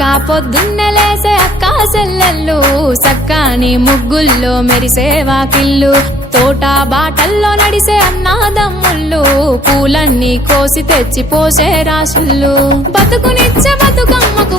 పొద్దున్నెలేసే అక్కా చెల్లెళ్ళు సక్కాని ముగ్గుల్లో మెరిసే వాకిళ్ళు తోట బాటల్లో నడిసే అన్నాదమ్ముళ్ళు పూలన్నీ కోసి తెచ్చి పోసే రాసుళ్ళు బతుకునిచ్చే బతుకమ్మకు